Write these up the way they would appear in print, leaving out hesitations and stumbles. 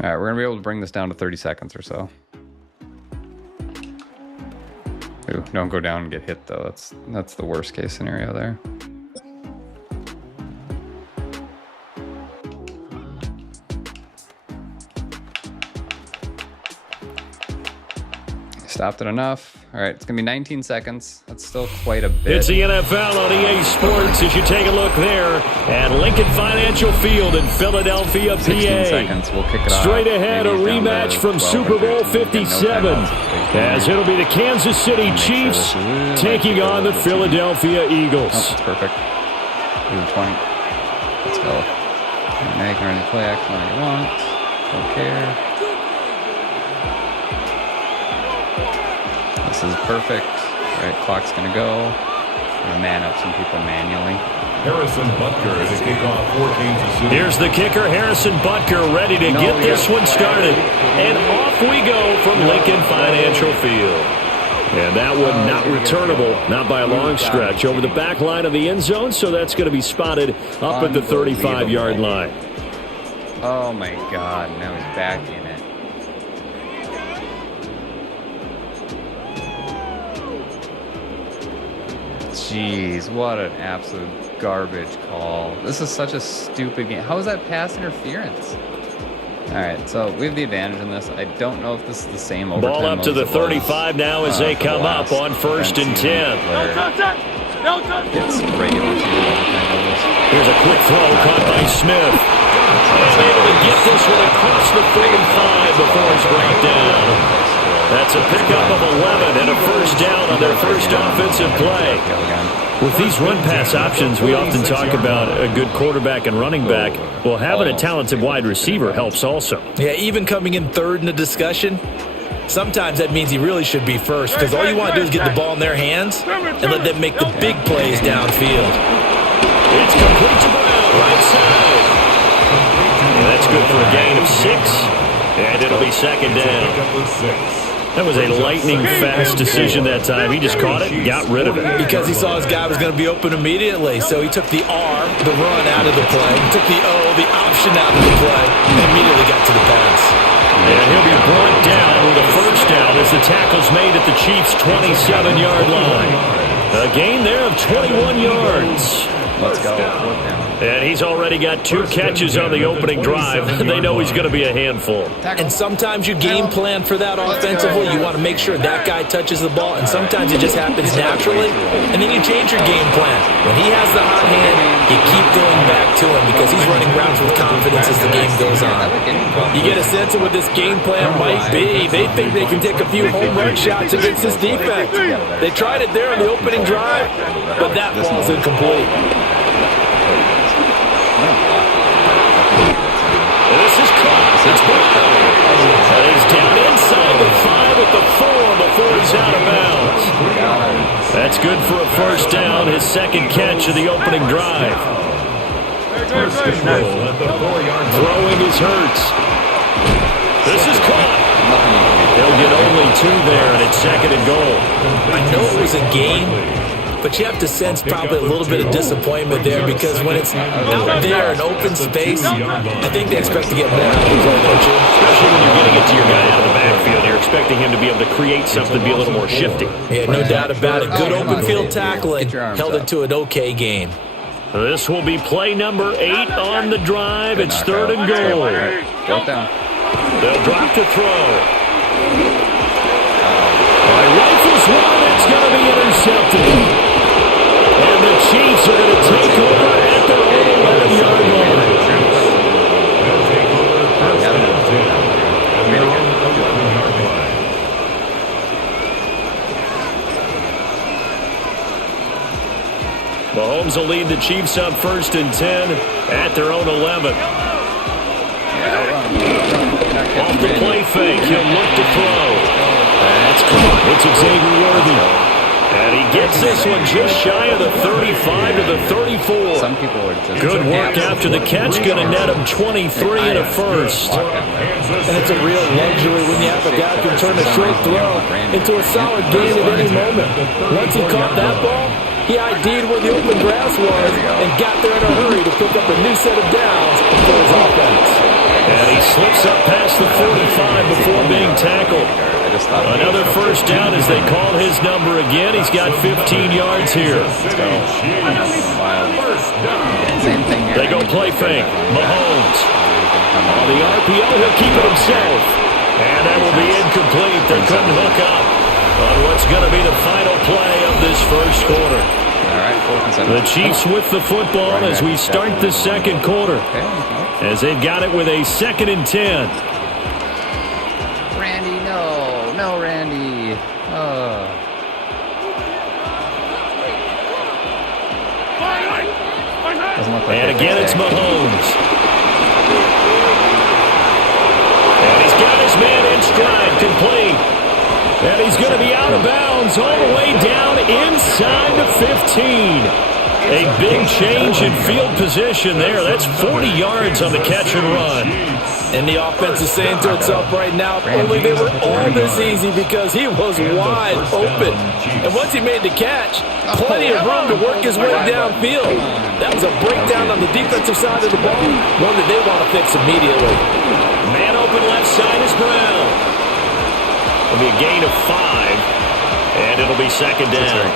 All right, we're going to be able to bring this down to 30 seconds or so. Ooh, don't go down and get hit, though. That's the worst case scenario there. Stopped it enough. All right, it's going to be 19 seconds. That's still quite a bit. It's the NFL on EA Sports as you take a look there at Lincoln Financial Field in Philadelphia, PA. 16 seconds. We'll kick it off. Straight ahead, a rematch from Super Bowl 57. As it'll be the Kansas City Chiefs taking on the Philadelphia Eagles. Oh, that's perfect. 20. Let's go. Make any play action all you want. Don't care. This is perfect. All right, clock's gonna go. I'm gonna man up some people manually. Harrison Butker to kick off for Kansas City. Here's the kicker, Harrison Butker, ready to get this one started. And off we go from Lincoln Financial Field. And that one not returnable, not by a long stretch, over the back line of the end zone, so that's going to be spotted up at the 35-yard line. Oh my God, now he's back in it. Jeez, what an absolute garbage call. This is such a stupid game. How is that pass interference? All right, so we have the advantage in this. I don't know if this is the same overtime. Ball up to the 35 now as they come up on 1st and 10. It's regular season overtime. Here's a quick throw caught by Smith. And able to get this one across the 35 before it's brought down. That's a pickup of 11 and a first down on their first offensive play. With these run-pass options, we often talk about a good quarterback and running back. Well, having a talented wide receiver helps also. Yeah, even coming in third in the discussion, sometimes that means he really should be first because all you want to do is get the ball in their hands and let them make the big plays downfield. It's complete to Brown, right side. And that's good for a gain of 6, and it'll be second down. That was a lightning-fast decision that time. He just caught it and got rid of it. Because he saw his guy was going to be open immediately. So he took the R, the run, out of the play. He took the O, the option out of the play, and immediately got to the pass. And he'll be brought down with a first down as the tackle's made at the Chiefs' 27-yard line. A gain there of 21 yards. Let's go. And he's already got 2 catches on the opening drive. They know he's going to be a handful. And sometimes you game plan for that offensively. You want to make sure that guy touches the ball, and sometimes it just happens naturally. And then you change your game plan. When he has the hot hand, you keep going back to him because he's running routes with confidence as the game goes on. You get a sense of what this game plan might be. They think they can take a few home run shots against this defense. They tried it there on the opening drive, but that ball's incomplete. This is caught. It's and he's down inside the 5 at the 4 before he's out of bounds. That's good for a first down, his second catch of the opening drive. Throwing is Hurts. This is caught. They'll get only 2 there, and it's second and goal. I know it was a game, but you have to sense probably a little bit of disappointment there because when it's out there in open space, I think they expect to get more out of the play, don't you? Especially when you're getting it to your guy out of the backfield. You're expecting him to be able to create something, be a little more shifty. Yeah, no doubt about it. Good open field tackling held it to an okay game. This will be play number 8 on the drive. It's 3rd and goal. Drop down. They'll drop to throw. Rifles one, it's going to be intercepted. And the Chiefs are going to take over at their own 11-yard line. Mahomes will lead the Chiefs up 1st and 10 at their own 11. Off the play fake, he'll look to throw. That's caught. It's Xavier Worthy. And he gets this one just shy of the 35 to the 34. Some people are just good work after the catch. Going to net him 23 and a first. And it's a real luxury when you have a guy who can turn a short throw into a solid gain at any moment. Once he caught that ball, he ID'd where the open grass was and got there in a hurry to pick up a new set of downs for his offense. And he slips up past the 45 before being tackled. Another first down as they call his number again. He's got 15 yards here. They go play fake. Mahomes. On the RPO, he'll keep it himself. And that will be incomplete. They couldn't hook up on what's going to be the final play of this first quarter. The Chiefs with the football as we start the second quarter. As they've got it with a 2nd and 10. Randy, no. No, Randy. And again, it's Mahomes. And he's got his man in stride, complete. And he's going to be out of bounds all the way down inside the 15. A big change in field position there. That's 40 yards on the catch and run. And the offense is saying to itself right now, only they were all this easy because he was wide open. And once he made the catch, plenty of room to work his way downfield. That was a breakdown on the defensive side of the ball, one that they want to fix immediately. Man open left side is Brown. It'll be a gain of 5. And it'll be 2nd down.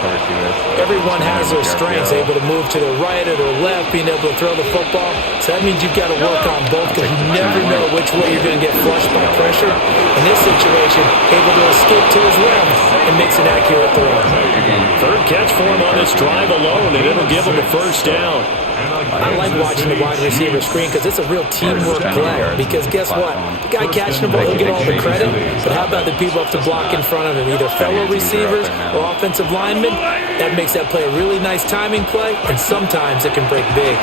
Everyone has their strengths, able to move to their right or their left, being able to throw the football. So that means you've got to work on both because you never know which way you're going to get flushed by pressure. In this situation, able to escape to his left and makes an accurate throw. Third catch for him on this drive alone, and it'll give him a first down. I like watching the wide receiver screen because it's a real teamwork play. Because guess what? The guy catching the ball, he'll get all the credit. But how about the people up to block in front of him, either fellow receivers or offensive linemen? That makes that play a really nice timing play, and sometimes it can break big.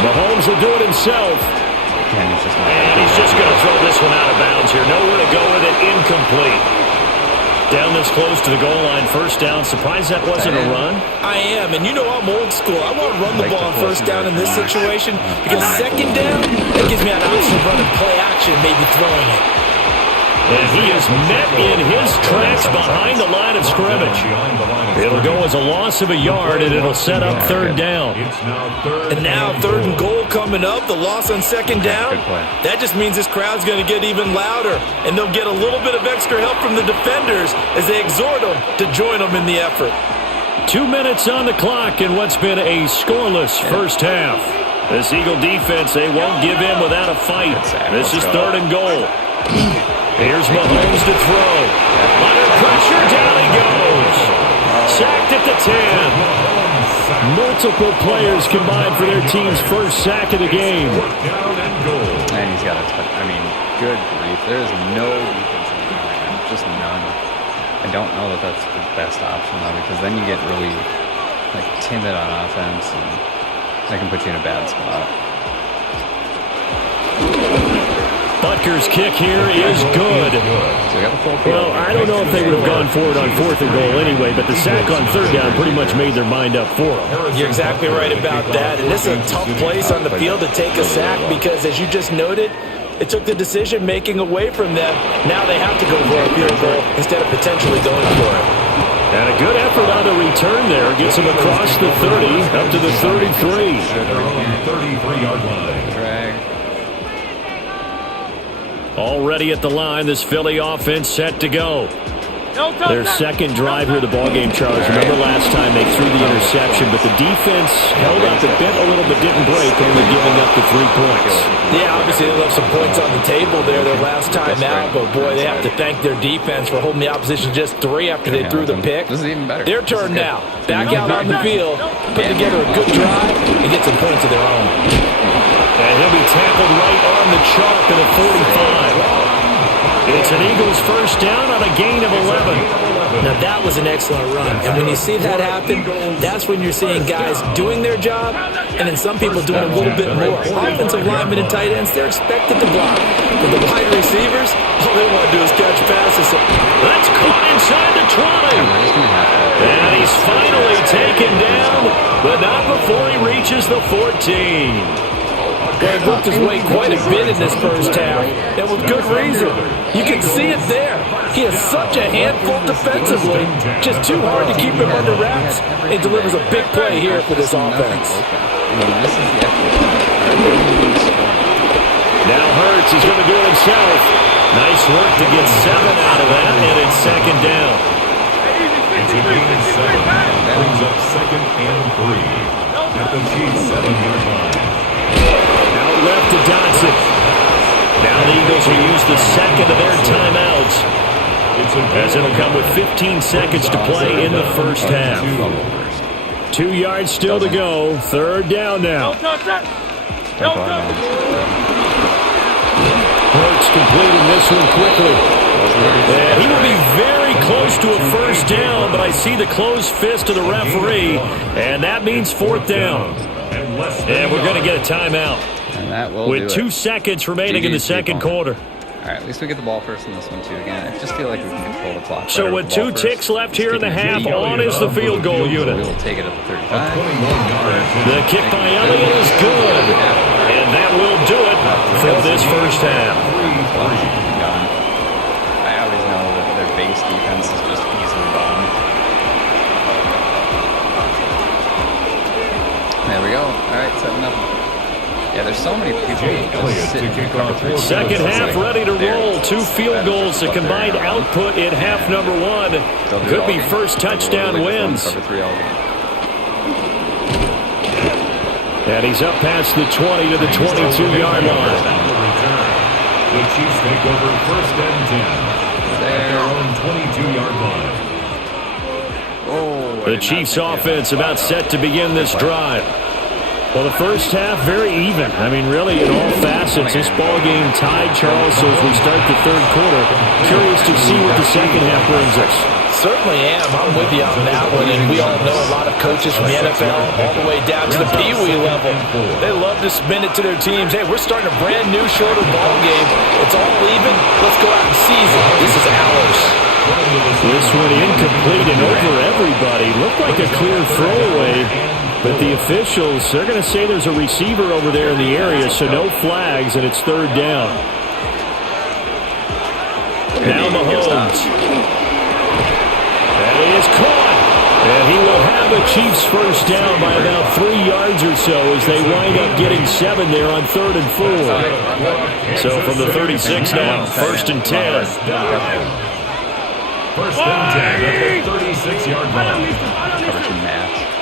Mahomes will do it himself. And he's just going to throw this one out of bounds here. Nowhere to go with it. Incomplete. Down this close to the goal line, first down. Surprised that wasn't a run? I am, and you know I'm old school. I want to run the ball on first down in this situation because 2nd down, that gives me an option of running play action, maybe throwing it. And he is met in his tracks behind the line of scrimmage. It'll go as a loss of a yard, and it'll set up 3rd down. And now 3rd and goal coming up, the loss on 2nd down. That just means this crowd's going to get even louder, and they'll get a little bit of extra help from the defenders as they exhort them to join them in the effort. 2 minutes on the clock in what's been a scoreless first half. This Eagle defense, they won't give in without a fight. This is 3rd and goal. Here's Mahomes to throw. Under pressure, down he goes. Sacked at the 10. Multiple players combined for their team's first sack of the game. And he's got a touch. I mean, good grief. There is no defense in the game right now. Just none. I don't know that that's the best option, though, because then you get really timid on offense, and that can put you in a bad spot. Butker's kick here is good. Well, I don't know if they would have gone for it on 4th and goal anyway, but the sack on 3rd down pretty much made their mind up for them. You're exactly right about that. And this is a tough place on the field to take a sack because, as you just noted, it took the decision-making away from them. Now they have to go for a field goal instead of potentially going for it. And a good effort on the return there. Gets him across the 30, up to the 33. 33-yard line. Drag. Already at the line, this Philly offense set to go. Their second drive here of the ballgame, Charles. Remember last time they threw the interception, but the defense held up. It bent a little but didn't break, only giving up the 3 points. Yeah, obviously they left some points on the table there their last time out, but boy, they have to thank their defense for holding the opposition just 3 after they threw the pick. This is even better. Their turn now. Back out on the field, put together a good drive, and get some points of their own. And he'll be tackled right on the chalk at a 45. It's an Eagles first down on a gain of 11. Now that was an excellent run, and when you see that happen, that's when you're seeing guys doing their job, and then some people doing a little bit more. Offensive linemen and tight ends, they're expected to block. But the wide receivers, all they want to do is catch passes. That's caught inside the 20. And he's finally taken down, but not before he reaches the 14. He worked his way quite a bit in this first half, and with good reason. You can see it there. He is such a handful defensively, just too hard to keep him under wraps. He delivers a big play here for this offense. Now Hurts is going to do it himself. Nice work to get 7 out of that, and it's second down. It's a gain of 7. Brings up 2nd and 3. At the Chiefs' 7-yard line. Out left to Dotson. Now the Eagles will use the second of their timeouts, as it'll come with 15 seconds to play in the first half. 2 yards still to go. Third down now. Hurts completing this one quickly. And he will be very close to a first down, but I see the closed fist of the referee, and that means 4th down. And we're going to get a timeout. And that will with 2 seconds remaining in the second quarter. All right, at least we get the ball first in this one, too. Again, I just feel like we can control the clock. So with 2 ticks left here in the half, on is the field goal unit. We will take it at the 35. The kick by Elliott is good. And that will do it for this first half. I always know that their base defense is just easily gone. There we go. All right, 7-0. Yeah, there's so many people Second half ready to roll. 2 field goals. The combined output in half number 1 could be first touchdown wins. And he's up past the 20 to the 22-yard line. The Chiefs take over 1st and 10 at their own 22-yard line. The Chiefs offense about set to begin this drive. Well, the first half, very even. I mean, really, in all facets, this ball game tied, Charles, so as we start the third quarter. Curious to see what the second half brings us. Certainly am. I'm with you on that one, and we all know a lot of coaches from the NFL all the way down to the Pee Wee level. They love to spin it to their teams. Hey, we're starting a brand new, shorter ball game. It's all even. Let's go out and seize it. This is ours. This one incomplete and over everybody. Looked like a clear throwaway. But the officials, they're going to say there's a receiver over there in the area, so no flags, and it's third down. Now Mahomes. That is caught. And he will have a Chiefs first down by about 3 yards or so as they wind up getting 7 there on 3rd and 4. So from the 36 now, 1st and 10. 1st and 10 at the 36-yard line. Coverage match.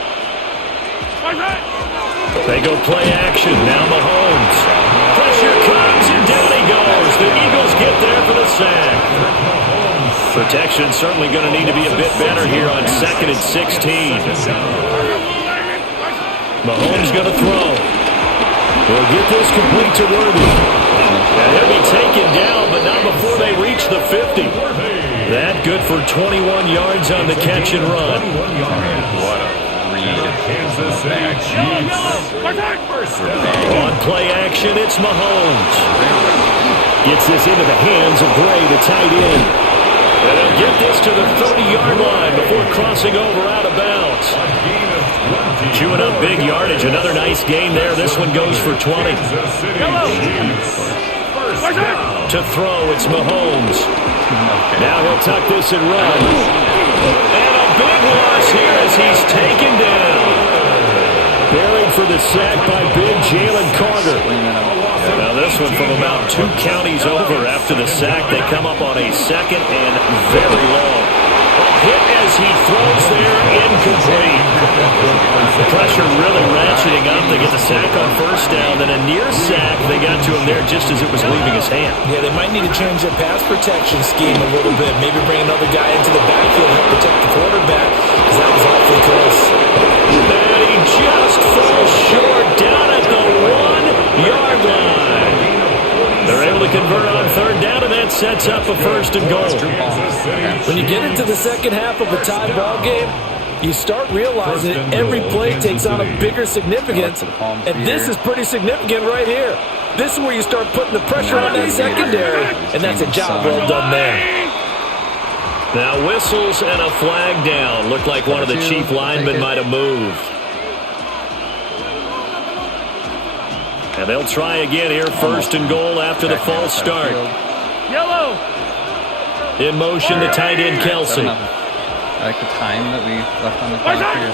They go play action. Now Mahomes. Pressure comes, and down he goes. The Eagles get there for the sack. Protection certainly going to need to be a bit better here on 2nd and 16. Mahomes going to throw. He'll get this complete to Worthy. And he'll be taken down, but not before they reach the 50. That good for 21 yards on the catch and run. What a Kansas City Chiefs. On play action, it's Mahomes. Gets this into the hands of Gray, the tight end. And they'll get this to the 30-yard line before crossing over out of bounds. Chewing up big yardage. Another nice gain there. This one goes for 20. To throw, it's Mahomes. Now he'll tuck this and run. And a big loss here as he's taken down. Buried for the sack by big Jalen Carter. Now this one from about 2 counties over after the sack. They come up on a 2nd and very long. A hit as he throws there, incomplete. The pressure really ratcheting up. They get the sack on 1st down, then a near sack. They got to him there just as it was leaving his hand. Yeah, they might need to change their pass protection scheme a little bit. Maybe bring another guy into the backfield and help protect the quarterback, because that was awfully close. And he just falls short down at the 1-yard line. They're able to convert on 3rd down, and that sets up a 1st and goal. When you get into the second half of a tie ball game, you start realizing that every play takes on a bigger significance, and this is pretty significant right here. This is where you start putting the pressure on that secondary, and that's a job well done there. Now whistles and a flag down. Looked like one of the Chief linemen might have moved. And they'll try again here, 1st and goal after the false start. Yellow. In motion, the tight end, Kelsey. I like the time that we left on the clock here.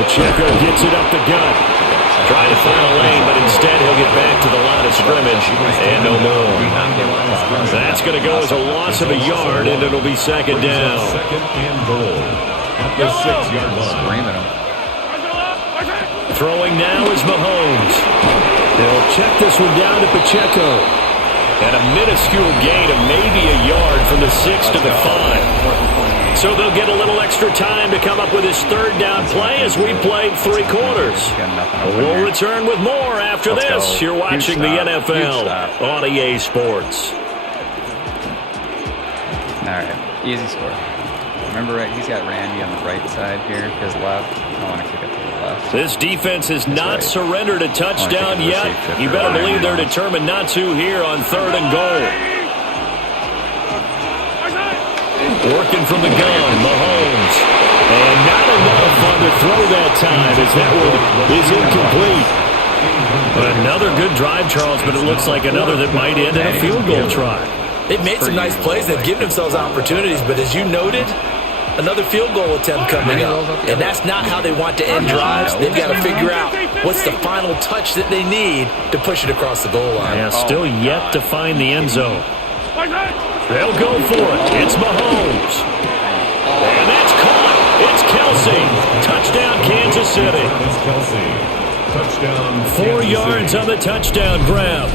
Pacheco gets it up the gut. Trying to find a lane, but instead he'll get back to the line of scrimmage and no more. That's going to go as a loss of a yard, and it'll be second down. Second and goal at the 6-yard line. Screaming him. Throwing now is Mahomes. They'll check this one down to Pacheco. And a minuscule gain of maybe a yard from the 6 to the 5. So they'll get a little extra time to come up with his third down play as we played 3 quarters. We'll return with more after this. You're watching the NFL on EA Sports. All right, easy score. Remember, right? He's got Randy on the right side here, his left. I want to kick it to the left. This defense has not surrendered a touchdown yet. You better believe they're determined not to here on 3rd and goal. Working from the gun, Mahomes. And not enough on the throw that time as that one is incomplete. Another good drive, Charles, but it looks like another that might end in a field goal try. They've made some nice plays. They've given themselves opportunities, but as you noted, another field goal attempt coming up. And that's not how they want to end drives. They've got to figure out what's the final touch that they need to push it across the goal line. Yeah, still yet to find the end zone. They'll go for it. It's Mahomes. And that's caught. It's Kelsey. Touchdown, Kansas City. It's Kelsey. Touchdown. 4 yards on the touchdown grab.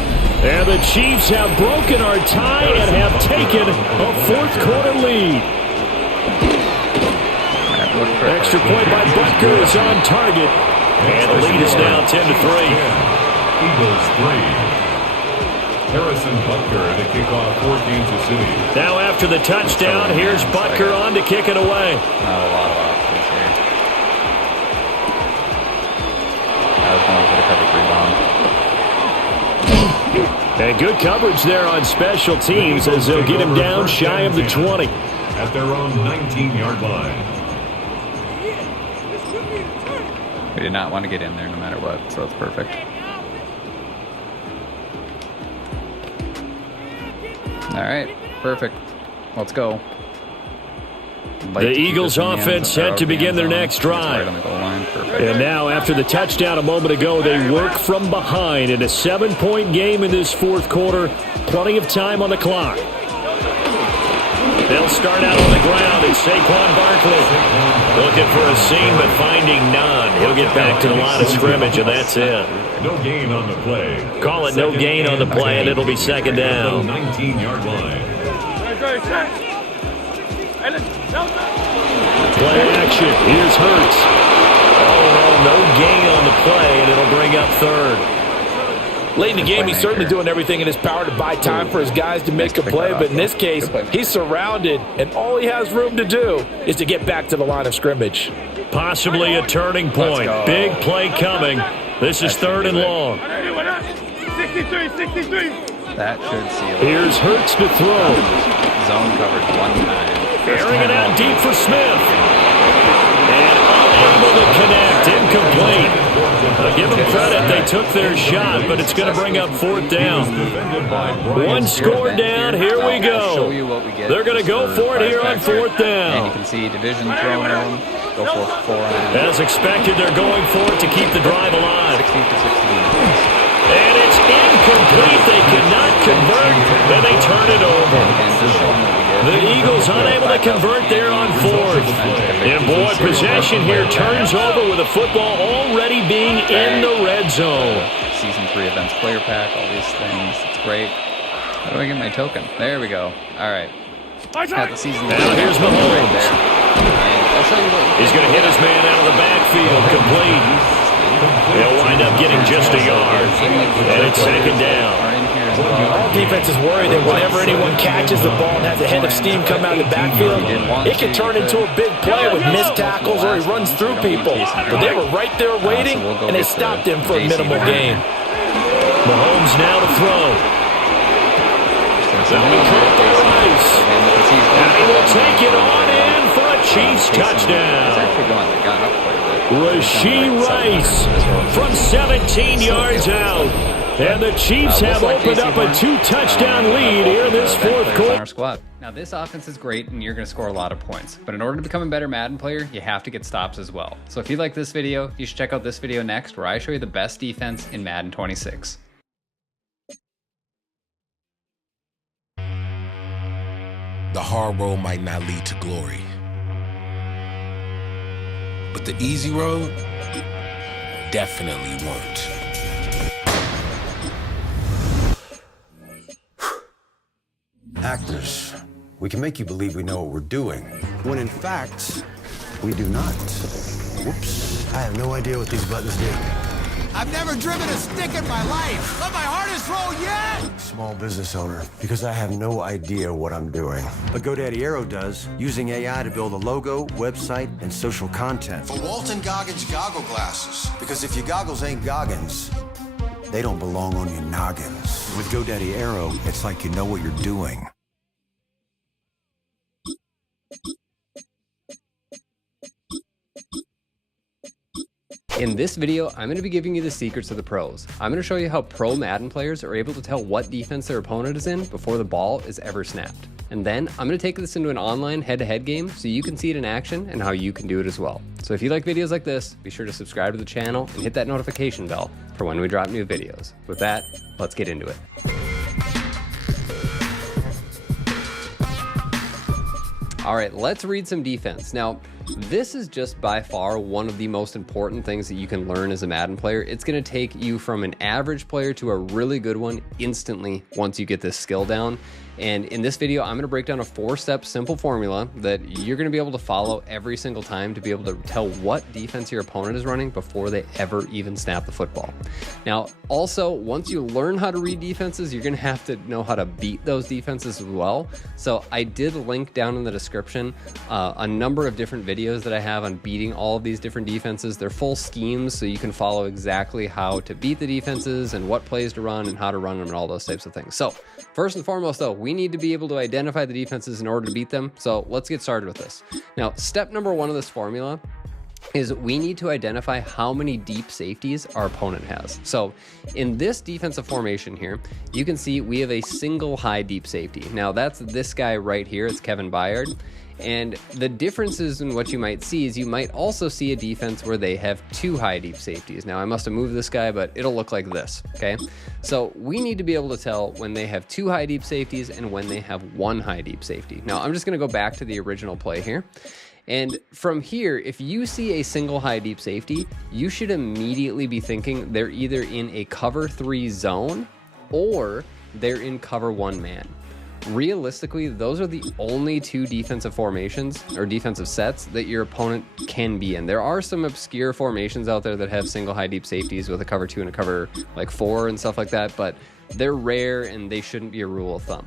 And the Chiefs have broken our tie and have taken a 4th quarter lead. Extra point by Butker is on target. And the lead is now 10-3. Eagles 3. Harrison Butker to kick off for Kansas City. Now after the touchdown, here's Butker on to kick it away. Not a lot of options here. I was going for the cover 3 bomb. And good coverage there on special teams as they'll get him down shy of the 20. At their own 19-yard line. We did not want to get in there no matter what, so it's perfect. All right, perfect. Let's go. The Eagles offense set to begin their next drive. And now, after the touchdown a moment ago, they work from behind in a 7-point game in this 4th quarter. Plenty of time on the clock. They'll start out on the ground. It's Saquon Barkley. Looking for a seam, but finding none. He'll get back to the line of scrimmage, and that's it. No gain on the play. Call it no gain on the play, and it'll be second down. 19-yard line. Play action. Here's Hurts. Oh, no gain on the play, and it'll bring up 3rd. Late in the game, he's certainly doing everything in his power to buy time for his guys to make a play, but in this case, he's surrounded, and all he has room to do is to get back to the line of scrimmage. Possibly a turning point. Big play coming. This is 3rd and long. That should seal it. Here's Hurts to throw. Zone coverage 1 time. Airing it out deep for Smith. And unable to connect. Incomplete. Give them credit. They took their shot, but it's going to bring up 4th down. 1 score down. Here we go. They're going to go for it here on 4th down. And you can see division thrown at them. Go for 4 As expected, they're going for it to keep the drive alive. 16 to 16. And it's incomplete. They cannot convert, and they turn it over. The Eagles unable to convert there on 4th. And boy, possession here turns over with the football already being in the red zone. Season 3 events player pack, all these things. It's great. How do I get my token? There we go. All right. Got the season. Now here's Mahomes. Right there. And I'll show you what He's going to hit his man out of the backfield. Complete. They'll wind up getting just a yard. And it's second down. All defenses worry that whenever anyone catches the ball and has a head of steam come out of the backfield, it can turn into a big play with missed tackles or he runs through people. But they were right there waiting, and they stopped him for a minimal gain. Mahomes now to throw. They'll be caught by Rice. And he will take it on in for a Chiefs touchdown. Rashee Rice from 17 yards out. And the Chiefs have opened up a 2-touchdown lead here in this fourth quarter. Our squad. Now, this offense is great, and you're going to score a lot of points. But in order to become a better Madden player, you have to get stops as well. So if you like this video, you should check out this video next, where I show you the best defense in Madden 26. The hard road might not lead to glory, but the easy road definitely won't. Actors, we can make you believe we know what we're doing, when in fact, we do not. Whoops, I have no idea what these buttons do. I've never driven a stick in my life. Let my hardest roll yet. Small business owner, because I have no idea what I'm doing. But GoDaddy Aero does, using AI to build a logo, website, and social content. For Walton Goggins goggle glasses. Because if your goggles ain't Goggins, they don't belong on your noggins. With GoDaddy Aero, it's like you know what you're doing. In this video, I'm going to be giving you the secrets of the pros. I'm going to show you how pro Madden players are able to tell what defense their opponent is in before the ball is ever snapped. And then I'm going to take this into an online head-to-head game so you can see it in action and how you can do it as well. So if you like videos like this, be sure to subscribe to the channel and hit that notification bell for when we drop new videos. With that, let's get into it. All right, let's read some defense. Now, this is just by far one of the most important things that you can learn as a Madden player. It's going to take you from an average player to a really good one instantly once you get this skill down. And in this video, I'm going to break down a 4-step simple formula that you're going to be able to follow every single time to be able to tell what defense your opponent is running before they ever even snap the football. Now, also, once you learn how to read defenses, you're going to have to know how to beat those defenses as well. So I did link down in the description a number of different videos that I have on beating all of these different defenses. They're full schemes, so you can follow exactly how to beat the defenses and what plays to run and how to run them and all those types of things. So first and foremost, though, we need to be able to identify the defenses in order to beat them. So let's get started with this. Now, step number 1 of this formula is we need to identify how many deep safeties our opponent has. So in this defensive formation here, you can see we have a single high deep safety. Now that's this guy right here. It's Kevin Byard. And the differences in what you might see is you might also see a defense where they have 2 high deep safeties. Now I must have moved this guy, but it'll look like this, okay? So we need to be able to tell when they have 2 high deep safeties and when they have 1 high deep safety. Now I'm just gonna go back to the original play here. And from here, if you see a single high deep safety, you should immediately be thinking they're either in a cover 3 zone or they're in cover 1 man. Realistically, those are the only 2 defensive formations or defensive sets that your opponent can be in. There are some obscure formations out there that have single high deep safeties with a cover 2 and a cover like 4 and stuff like that, but they're rare and they shouldn't be a rule of thumb.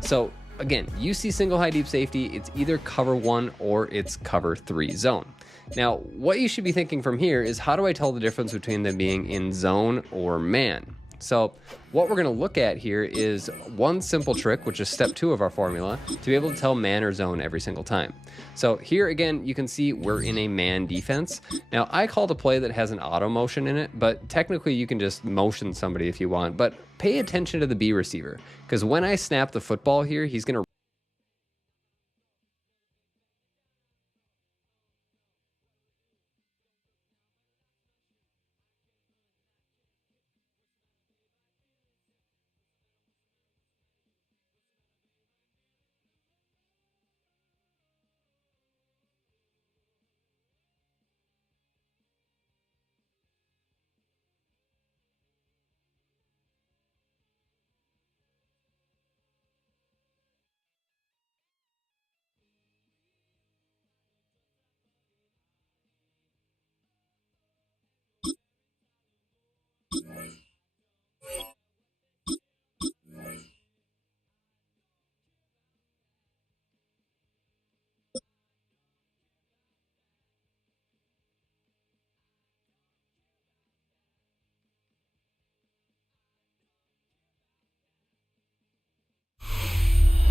So again, you see single high deep safety, it's either cover 1 or it's cover 3 zone. Now, what you should be thinking from here is, how do I tell the difference between them being in zone or man? So what we're going to look at here is one simple trick, which is step 2 of our formula, to be able to tell man or zone every single time. So here again, you can see we're in a man defense. Now I called a play that has an auto motion in it, but technically you can just motion somebody if you want, but pay attention to the B receiver, because when I snap the football here, he's going to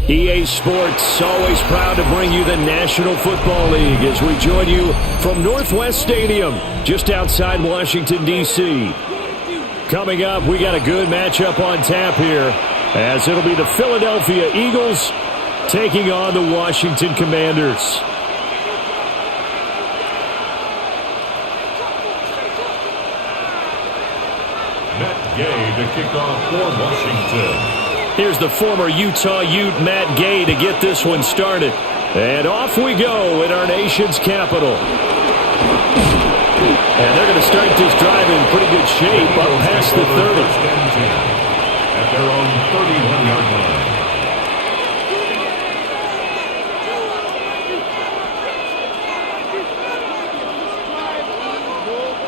EA Sports, always proud to bring you the National Football League as we join you from Northwest Stadium, just outside Washington, D.C. Coming up, we got a good matchup on tap here, as it'll be the Philadelphia Eagles taking on the Washington Commanders. Matt Gay to kick off for Washington. Here's the former Utah Ute, Matt Gay, to get this one started. And off we go in our nation's capital. And they're going to start this drive in pretty good shape up past the 30. At their own 31-yard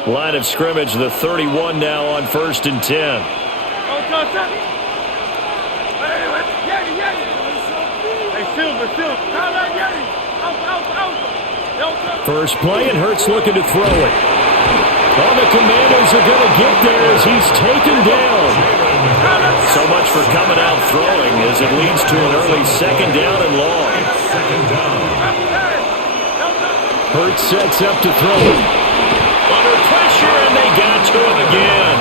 line. Line of scrimmage, the 31 now on 1st and 10. First play, and Hurts looking to throw it. Oh, the Commanders are going to get there as he's taken down. So much for coming out throwing as it leads to an early 2nd down and long. Hurts sets up to throw it. Under pressure, and they got to him again.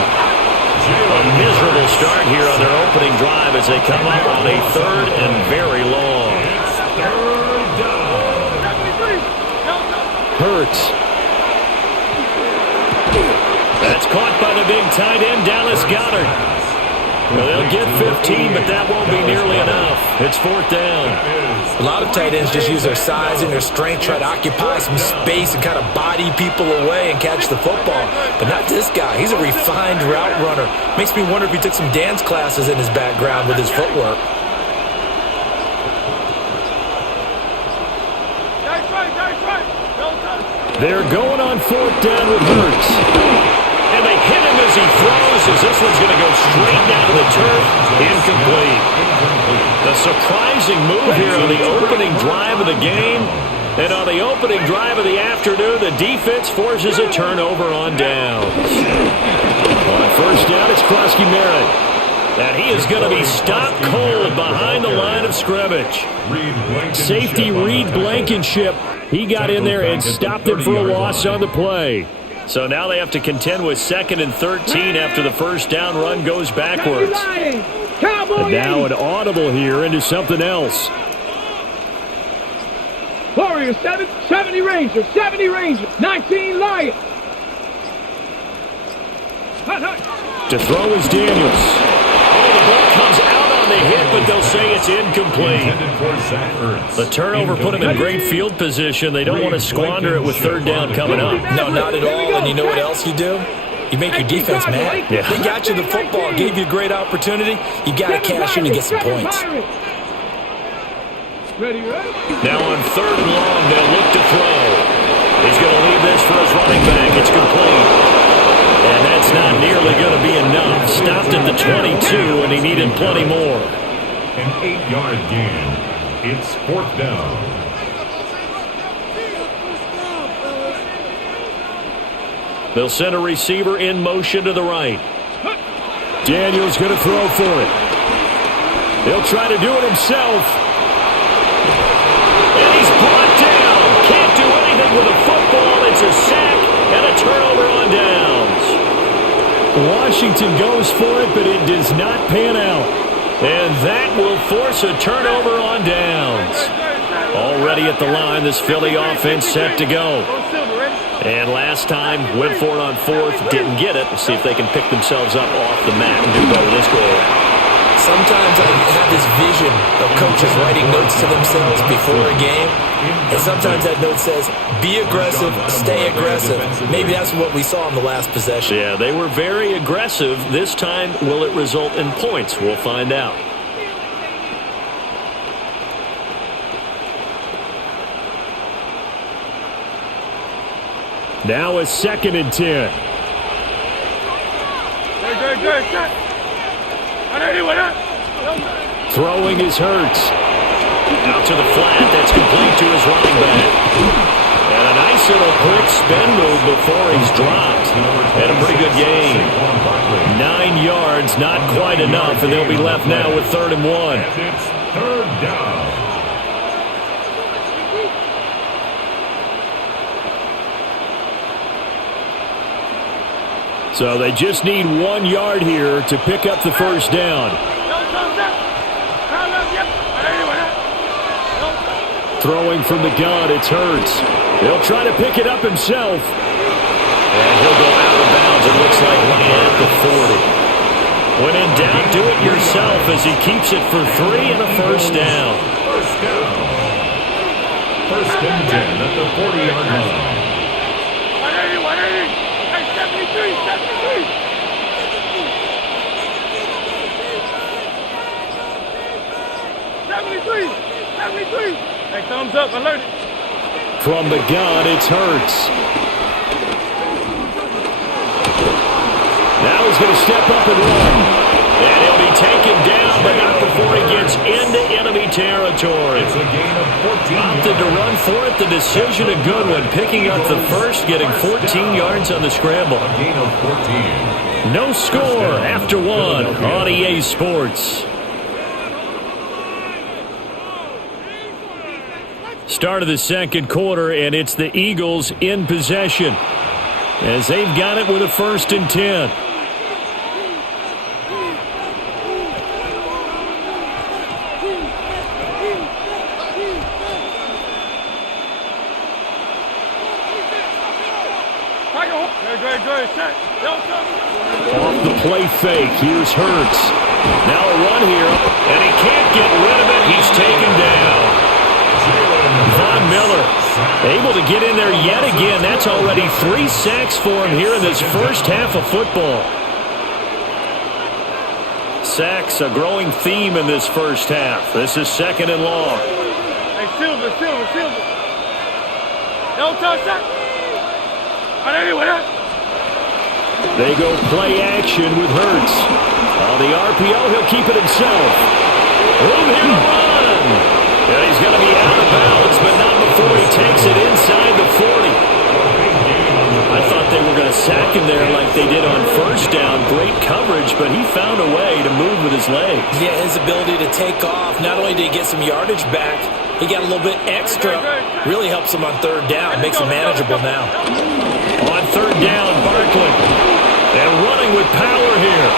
A miserable start here on their opening drive as they come up on a 3rd and very long. Hurts. That's caught by the big tight end, Dallas Goedert. Well, they'll get 15, but that won't be nearly enough. It's 4th down. A lot of tight ends just use their size and their strength, try to occupy some space and kind of body people away and catch the football. But not this guy. He's a refined route runner. Makes me wonder if he took some dance classes in his background with his footwork. They're going on 4th down with Hurts. And they hit him as he throws, as this one's going to go straight down to the turf. Incomplete. A surprising move here on the opening drive of the game. And on the opening drive of the afternoon, the defense forces a turnover on downs. On 1st down, it's Krosky Merritt. And he is going to be stopped cold behind the line of scrimmage. Safety Reed Blankenship. He got in there and stopped him for a loss on the play. So now they have to contend with 2nd and 13 after the 1st down run goes backwards. And now an audible here into something else. Warriors 70 Rangers, 70 Rangers, 19 Lions. To throw is Daniels. Oh, the ball comes out on the hit, but they'll say it's incomplete. The turnover put them in great field position. They don't want to squander it with 3rd down coming up. No, not at all. And you know what else you do? You make your defense mad. Yeah. They got you the football, gave you a great opportunity. You got to cash in and get some points. Now on 3rd and long, they'll look to throw. He's going to leave this for his running back. It's complete. And that's not nearly going to be enough. Stopped at the 22, and he needed plenty more. An 8-yard gain. It's 4th down. They'll send a receiver in motion to the right. Daniels going to throw for it. He'll try to do it himself. And he's brought down. Can't do anything with a football. It's a sack and a turnover on downs. Washington goes for it, but it does not pan out. And that will force a turnover on downs. Already at the line, this Philly offense set to go. And last time, went for it on 4th, didn't get it. Let's see if they can pick themselves up off the mat and do better this go around. Sometimes I have this vision of coaches writing notes to themselves before a game. And sometimes that note says, be aggressive, stay aggressive. Maybe that's what we saw in the last possession. Yeah, they were very aggressive. This time, will it result in points? We'll find out. Now a 2nd and 10. Throwing his Hurts. Out to the flat. That's complete to his running back. And a nice little quick spin move before he's dropped. And a pretty good gain. 9 yards, not quite enough, and they'll be left now with 3rd and 1. And it's 3rd down. So they just need 1 yard here to pick up the first down. Throwing from the gun, it's Hurts. He'll try to pick it up himself. And he'll go out of bounds, it looks like, at the 40. When in doubt, do it yourself as he keeps it for 3 and a first down. First down. First and 10 at the 40-yard line. 73. Hey, thumbs up, alert. From the gun, it's Hurts. Now he's going to step up and run. And he'll be taken down, but not before he gets into enemy territory. It's a gain of 14 Opted to run for it. The decision a good one. Picking up the first, getting 14 yards on the scramble. A gain of 14. No score after one on EA Sports. Start of the second quarter, and it's the Eagles in possession as they've got it with a 1st and 10. Off the play fake, here's Hurts. Now a run here, and he can't get rid of it. He's taken down. Von Miller able to get in there yet again. That's already 3 sacks for him here in this first half of football. Sacks, a growing theme in this first half. This is 2nd and long. Hey, Silver. Don't touch that. They go play action with Hurts. On the RPO, he'll keep it himself. Room here to run. And he's going to be out of bounds, but not before he takes it inside the 40. I thought they were going to sack him there like they did on first down. Great coverage, but he found a way to move with his legs. Yeah, his ability to take off. Not only did he get some yardage back, he got a little bit extra. Really helps him on 3rd down. Makes him manageable now. On 3rd down, Barkley. And running with power here.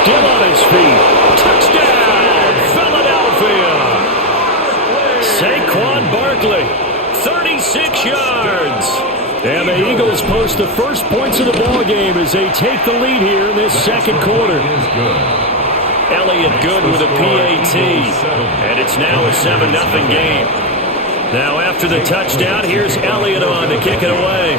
Still on his feet. Touchdown, Philadelphia. Saquon Barkley, 36 yards. And the Eagles post the first points of the ball game as they take the lead here in this second quarter. Elliott good with a PAT. And it's now a 7-0 game. Now after the touchdown, here's Elliott on to kick it away.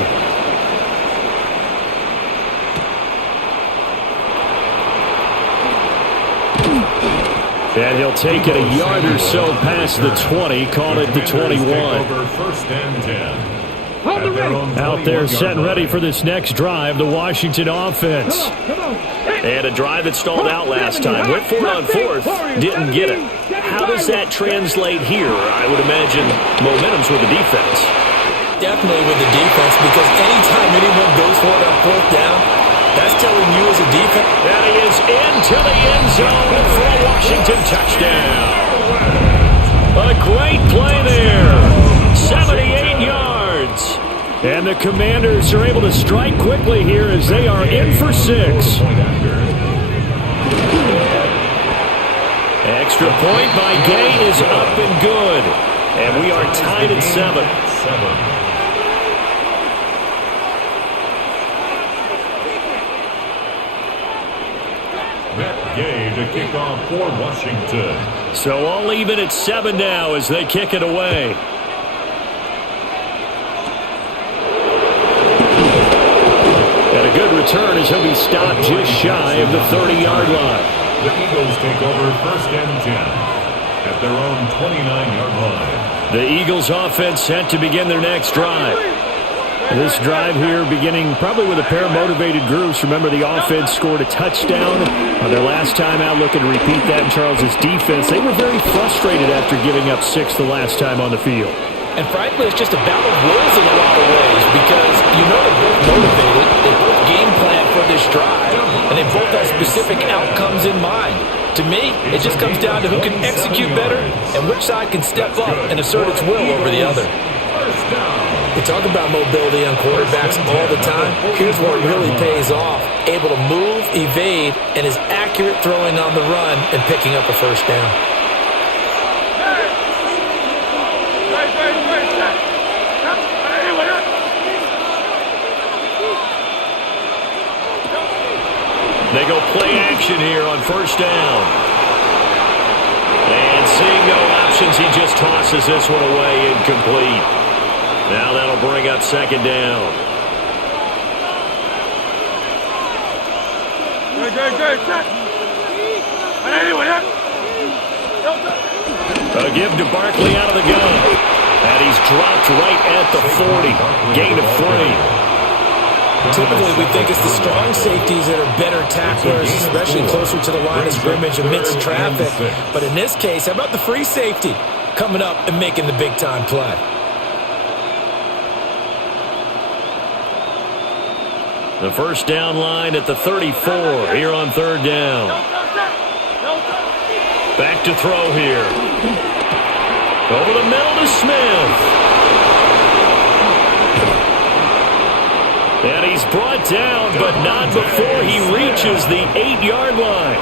And he'll take it a yard or so past the 20, call it the 21. First and 10. Out there set and ready for this next drive, the Washington offense. And a drive that stalled out last time. Went for it on 4th, didn't get it. How does that translate here? I would imagine momentum's with the defense. Definitely with the defense, because anytime anyone goes for it on 4th down, that's telling you as a defense. And he is into the end zone for a Washington touchdown. A great play there. 78 yards. And the Commanders are able to strike quickly here as they are in for 6. Extra point by Gay is up and good. And we are tied at 7. Gay to kick off for Washington. So all even at 7 now as they kick it away. And a good return as he'll be stopped just shy of the 30-yard line. The Eagles take over 1st and 10 at their own 29-yard line. The Eagles offense set to begin their next drive. This drive here beginning probably with a pair of motivated groups. Remember, the offense scored a touchdown on their last time out, looking to repeat that in Charles's defense. They were very frustrated after giving up 6 the last time on the field. And frankly, it's just a battle of wills in a lot of ways, because you know they're both motivated, they both game plan for this drive, and they both have specific outcomes in mind. To me, it just comes down to who can execute better and which side can step up and assert its will over the other. First down. The talk about mobility on quarterbacks all the time. Here's where it really pays off. Able to move, evade, and is accurate throwing on the run and picking up a first down. They go play action here on first down. And seeing no options, he just tosses this one away, incomplete. Now that'll bring up second down. A give to Barkley out of the gun. And he's dropped right at the 40. Gain of 3. Typically, we think it's the strong safeties that are better tacklers, especially closer to the line of scrimmage amidst traffic. But in this case, how about the free safety coming up and making the big-time play? The first down line at the 34 here on third down. Back to throw here. Over the middle to Smith. And he's brought down, but not before he reaches the 8-yard line.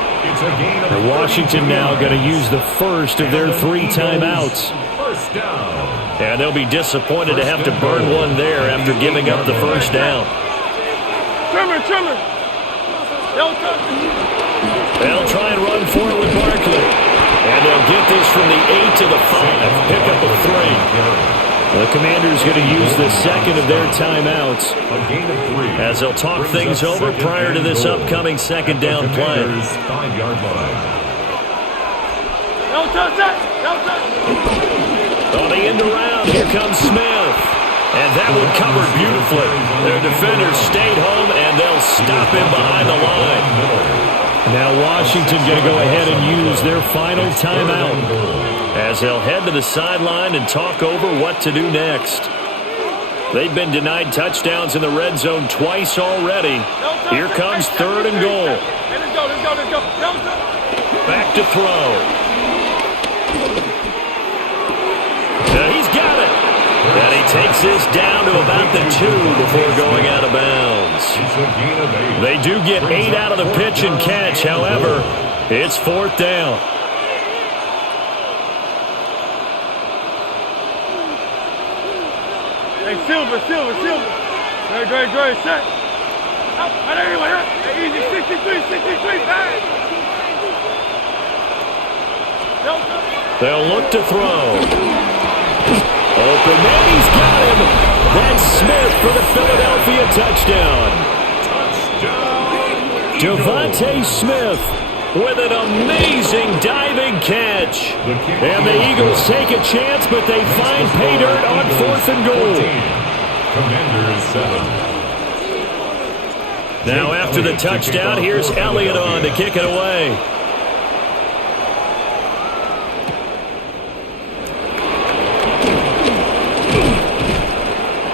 And Washington now going to use the first of their 3 timeouts. And they'll be disappointed to have to burn one there after giving up the first down. They'll try and run for it with Barkley. And they'll get this from the 8 to the 5. Pick up a 3. The Commanders going to use the second of their timeouts as they'll talk things over prior to this upcoming second down play. 5-yard line. On the end around, here comes Smith. And that one covered beautifully. Their defenders stayed home, and they'll stop him behind the line. Now Washington going to go ahead and use their final timeout as they'll head to the sideline and talk over what to do next. They've been denied touchdowns in the red zone twice already. Here comes third and goal. Back to throw. Now he's got it. And he takes this down to about the 2 before going out of bounds. They do get 8 out of the pitch and catch. However, it's fourth down. Hey, Silver. Great, set. Hey, easy, 63, back. They'll look to throw. Open man, he's got him. That's Smith for the Philadelphia touchdown. Devontae Smith with an amazing diving catch. And the Eagles take a chance, but they find pay dirt on fourth and goal. Commanders 7. Now after the touchdown, here's Elliott on to kick it away.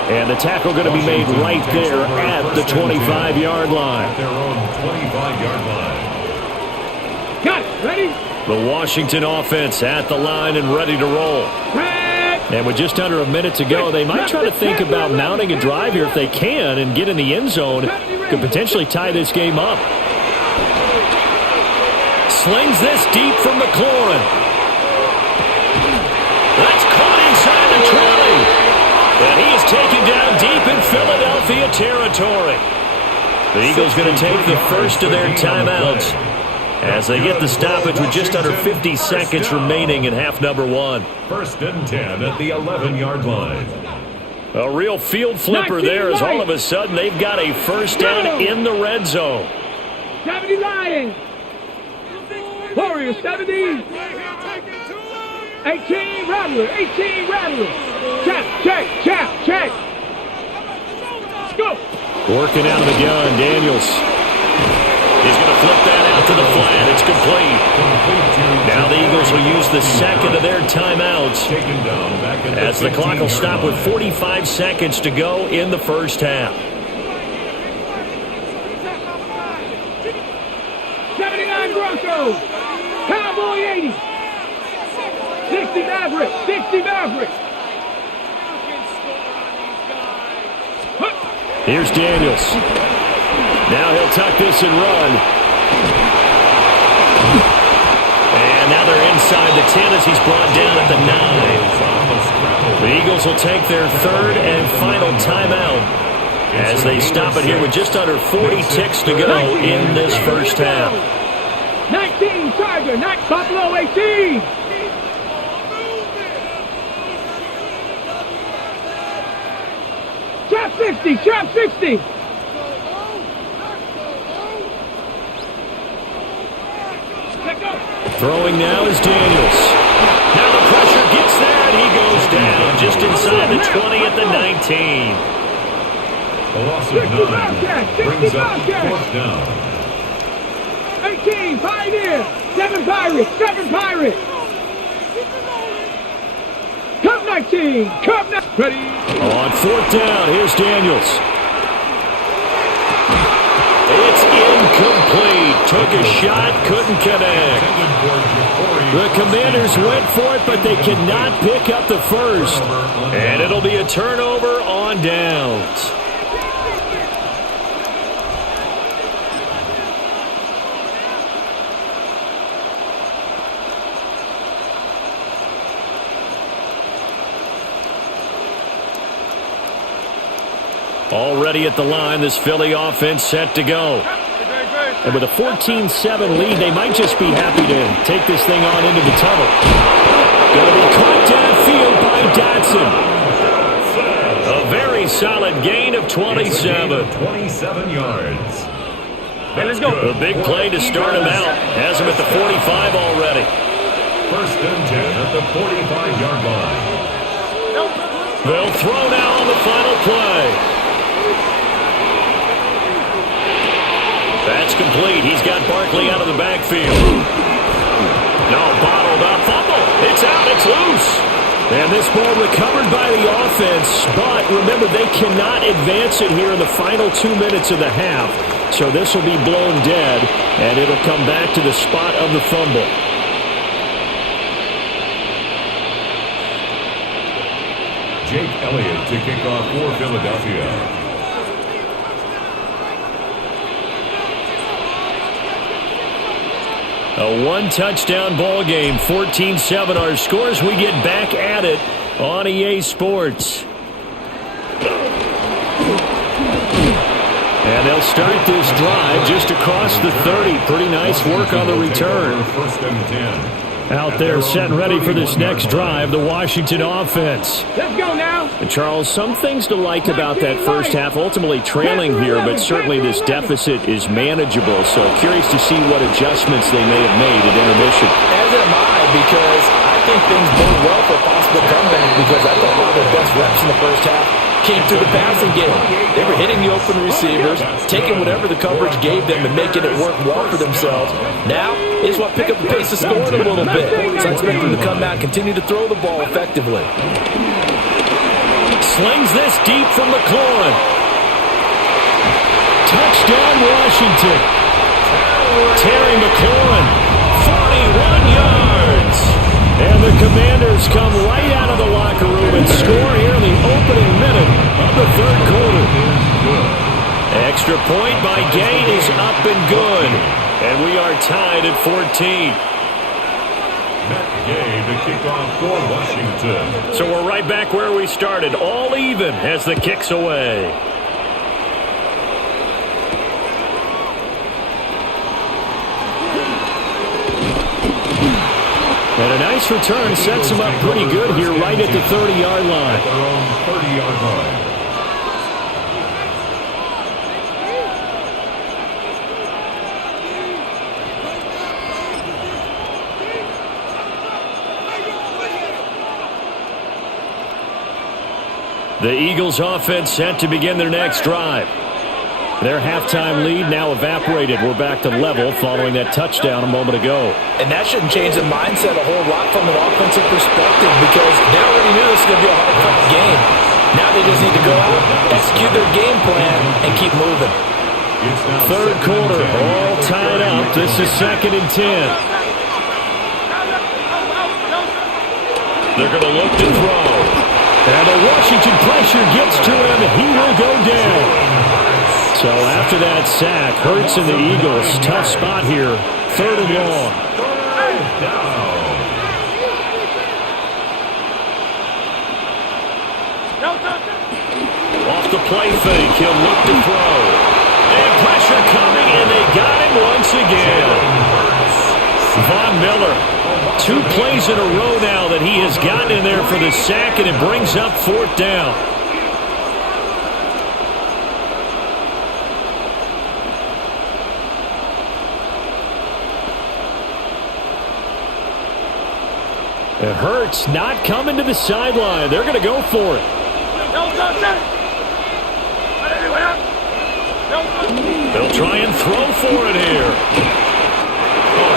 And the tackle going to be made right there at the 25-yard line. At their own 25-yard line. Got it. Ready? The Washington offense at the line and ready to roll. And with just under a minute to go, they might try to think about mounting a drive here if they can and get in the end zone. Could potentially tie this game up. Slings this deep from McLaurin. That's caught inside the 20. And he is taken down deep in Philadelphia territory. The Eagles going to take the first of their timeouts as they get the stoppage with just under 50 seconds remaining in half number 1. First and 10 at the 11-yard line. A real field flipper there as all of a sudden they've got a first down in the red zone. 70 Lions. Warriors 70. 18 Rattlers. Check. Go. Working out of the gun, Daniels. He's going to flip that out to the flat. It's complete. Now the Eagles will use the second of their timeouts as the clock will stop with 45 seconds to go in the first half. 79 Broncos. Cowboy 80. 60 Mavericks. Here's Daniels. Now he'll tuck this and run. And now they're inside the 10 as he's brought down at the 9. The Eagles will take their third and final timeout as they stop it here with just under 40 ticks to go in this first half. 19 Tiger, not Buffalo 18. Trap 60, trap 60. Throwing now is Daniels. Now the pressure gets there, and he goes down just inside the 20 at the 19. A loss of 9 brings up 4th down. 18, Pioneer. 7 Pirates, 7 Pirates. Cup 19, Cup 19. Ready. On 4th down, here's Daniels. It's incomplete. Took a shot, couldn't connect. The Commanders went for it, but they cannot pick up the first. And it'll be a turnover on downs. Already at the line, this Philly offense set to go. And with a 14-7 lead, they might just be happy to take this thing on into the tunnel. Going to be caught downfield by Dotson. A very solid gain of 27. 27 yards. Hey, let's go. A big play to start him out. Has him at the 45 already. 1st and 10 at the 45-yard line. They'll throw now on the final play. That's complete. He's got Barkley out of the backfield. No, bottled up. Fumble. It's out. It's loose. And this ball recovered by the offense. But remember, they cannot advance it here in the final 2 minutes of the half. So this will be blown dead, and it'll come back to the spot of the fumble. Jake Elliott to kick off for Philadelphia. A one-touchdown ball game, 14-7 our scores. We get back at it on EA Sports. And they'll start this drive just across the 30. Pretty nice work on the return. 1st and 10. Out there set and ready for this next drive, the Washington offense. Let's go now. And Charles, some things to like about that first half, ultimately trailing here, but certainly this deficit is manageable. So curious to see what adjustments they may have made at intermission. As am I, because I think things bode well for a possible comeback, because I thought one of their best reps in the first half came through the passing game. They were hitting the open receivers, taking whatever the coverage gave them and making it work well for themselves. Now, they just want to pick up the pace of scoring a little bit. So I expect them to come out and continue to throw the ball effectively. Slings this deep from McLaurin. Touchdown, Washington. Terry McLaurin, 41 yards. And the Commanders come right out of the locker room and score here in the opening minute of the third quarter. Extra point by Gay is up and good. And we are tied at 14. Matt Gay, the kickoff for Washington. So we're right back where we started, all even as the kick's away. And a nice return sets him up pretty good here right at the 30-yard line. At their own 30-yard line. The Eagles offense set to begin their next drive. Their halftime lead now evaporated. We're back to level following that touchdown a moment ago. And that shouldn't change the mindset a whole lot from an offensive perspective, because they already knew this was going to be a hard-fought game. Now they just need to go out, execute their game plan, and keep moving. Third quarter, all tied up. This is 2nd and 10. They're going to look to throw. And the Washington pressure gets to him. He will go down. So after that sack, Hurts and the Eagles, tough spot here. 3rd and long. Off the play fake, he'll look to throw. And pressure coming, and they got him once again. Von Miller, 2 plays in a row now that he has gotten in there for the sack, and it brings up 4th down. And Hurts not coming to the sideline. They're going to go for it. They'll try and throw for it here.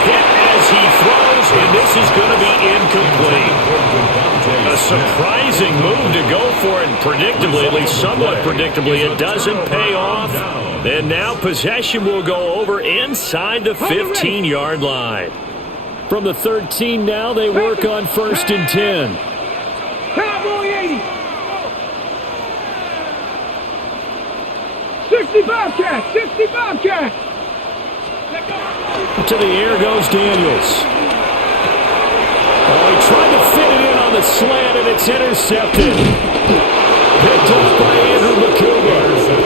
Hit as he throws, and this is going to be incomplete. A surprising move to go for it, and predictably, at least somewhat predictably, it doesn't pay off. And now possession will go over inside the 15-yard line. From the 13 now, they work on 1st and 10. Cowboy 80. 65 catch, 65 catch. To the air goes Daniels. Oh, he tried to fit it in on the slant, and it's intercepted. Picked off by Andrew Makuba.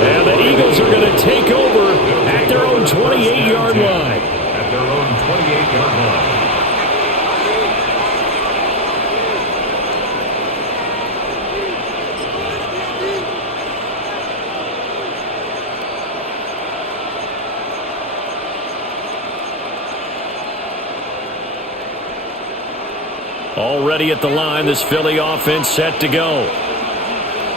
And the Eagles are going to take over at their own 28-yard line. At their own 28-yard line. Already at the line, this Philly offense set to go.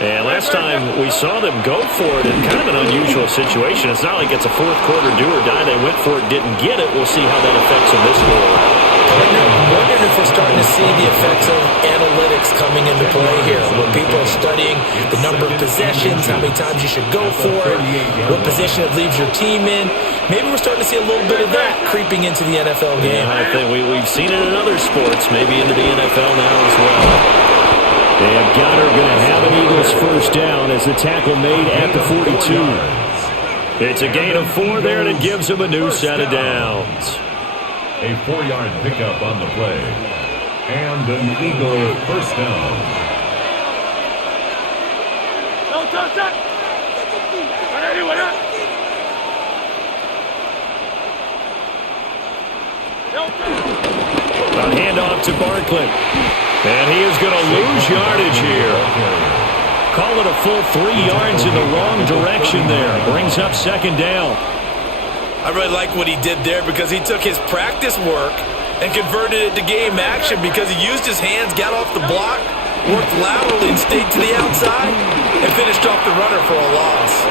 And last time we saw them go for it in kind of an unusual situation. It's not like it's a 4th quarter do or die. They went for it, didn't get it. We'll see how that affects them this quarter. I'm wondering if we're starting to see the effects of analytics coming into play here, where people are studying the number of possessions, how many times you should go for it, what position it leaves your team in. Maybe we're starting to see a little bit of that creeping into the NFL game. Yeah, I think we've seen it in other sports, maybe into the NFL now as well. And Goddard going to have an Eagles 1st down as the tackle made at the 42. It's a gain of 4 there, and it gives them a new set of downs. A 4-yard pickup on the play. And an Eagle 1st down. A handoff to Barkley. And he is going to lose yardage here. Call it a full 3 yards in the wrong direction there. Brings up 2nd down. I really like what he did there because he took his practice work and converted it to game action because he used his hands, got off the block, worked laterally and stayed to the outside, and finished off the runner for a loss.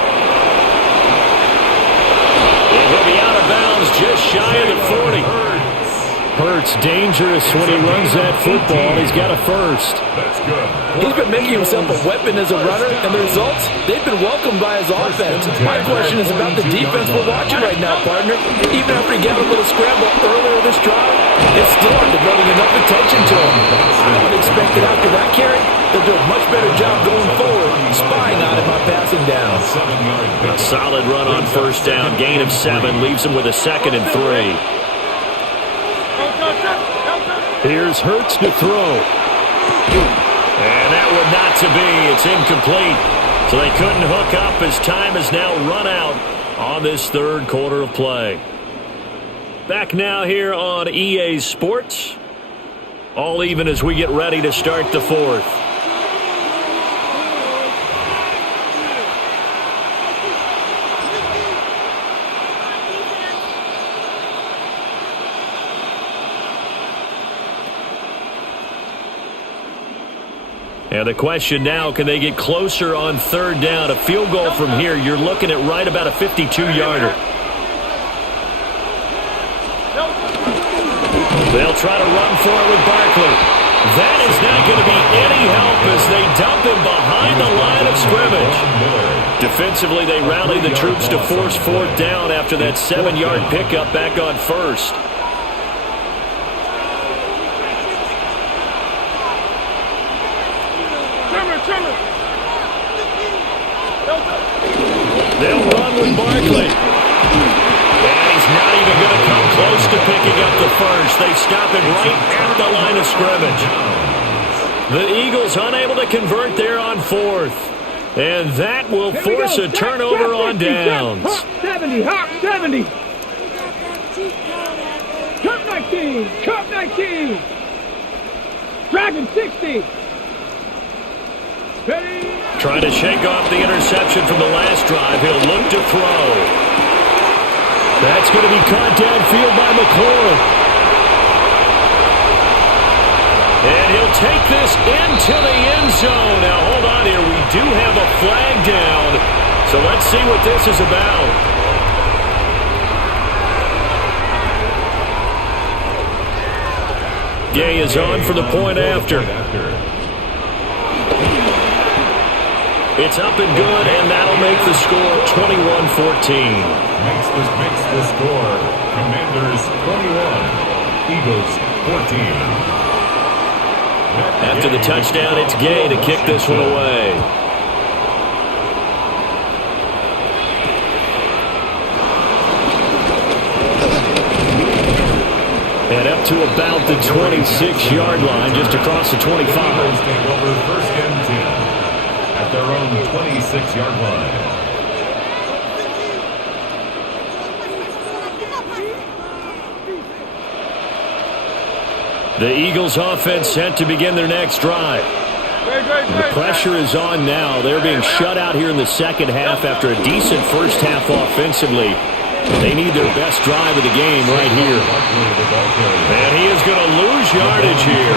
He'll be out of bounds just shy of the 40. Hurts dangerous when he runs that football. He's got a 1st. That's good. He's been making himself a weapon as a runner, and the results, they've been welcomed by his offense. My question is about the defense we're watching right now, partner. Even after he got a little scramble earlier this drive, it's still not devoting enough attention to him. I would expect that after that carry, they'll do a much better job going forward, spying on him on passing down. A solid run on 1st down. Gain of 7 leaves him with a 2nd and 3. Here's Hurts to throw. And that one not to be. It's incomplete. So they couldn't hook up as time has now run out on this 3rd quarter of play. Back now here on EA Sports. All even as we get ready to start the 4th. And the question now, can they get closer on 3rd down? A field goal from here, you're looking at right about a 52-yarder. They'll try to run for it with Barkley. That is not going to be any help as they dump him behind the line of scrimmage. Defensively, they rally the troops to force 4th down after that 7-yard pickup back on 1st. with Barkley. And he's not even going to come close to picking up the first. They stop him right at the line of scrimmage. The Eagles unable to convert there on fourth. And that will force a turnover on downs. Hop 70, hop 70. Cup 19, cup 19. Dragon 60. Ready? Trying to shake off the interception from the last drive. He'll look to throw. That's going to be caught downfield by McLaurin. And he'll take this into the end zone. Now, hold on here. We do have a flag down. So let's see what this is about. Gay is on for the point after. It's up and good, and that'll make the score 21-14. Makes the score. Commanders 21, Eagles 14. After the touchdown, it's Gay to kick this one away. And up to about the 26-yard line, just across the 25. Eagles take over first and 10 at their own 26-yard line. The Eagles offense set to begin their next drive. The pressure is on now. They're being shut out here in the second half after a decent first half offensively. They need their best drive of the game right here. And he is going to lose yardage here.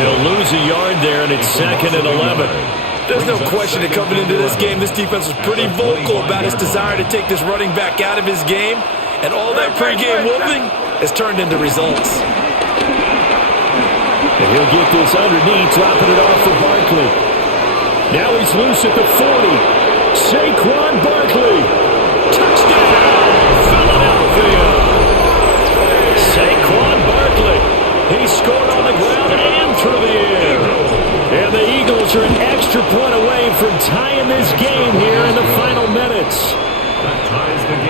He'll lose a yard there, and it's 2nd and 11. There's no question that coming into this game, this defense was pretty vocal about its desire to take this running back out of his game. And all that pregame whooping has turned into results. And he'll get this underneath, dropping it off for Barkley. Now he's loose at the 40. Saquon Barkley. Touchdown, Philadelphia. Saquon Barkley. He scored on the ground and through the air. And the Eagles are an extra point away from tying this game here in the final minutes.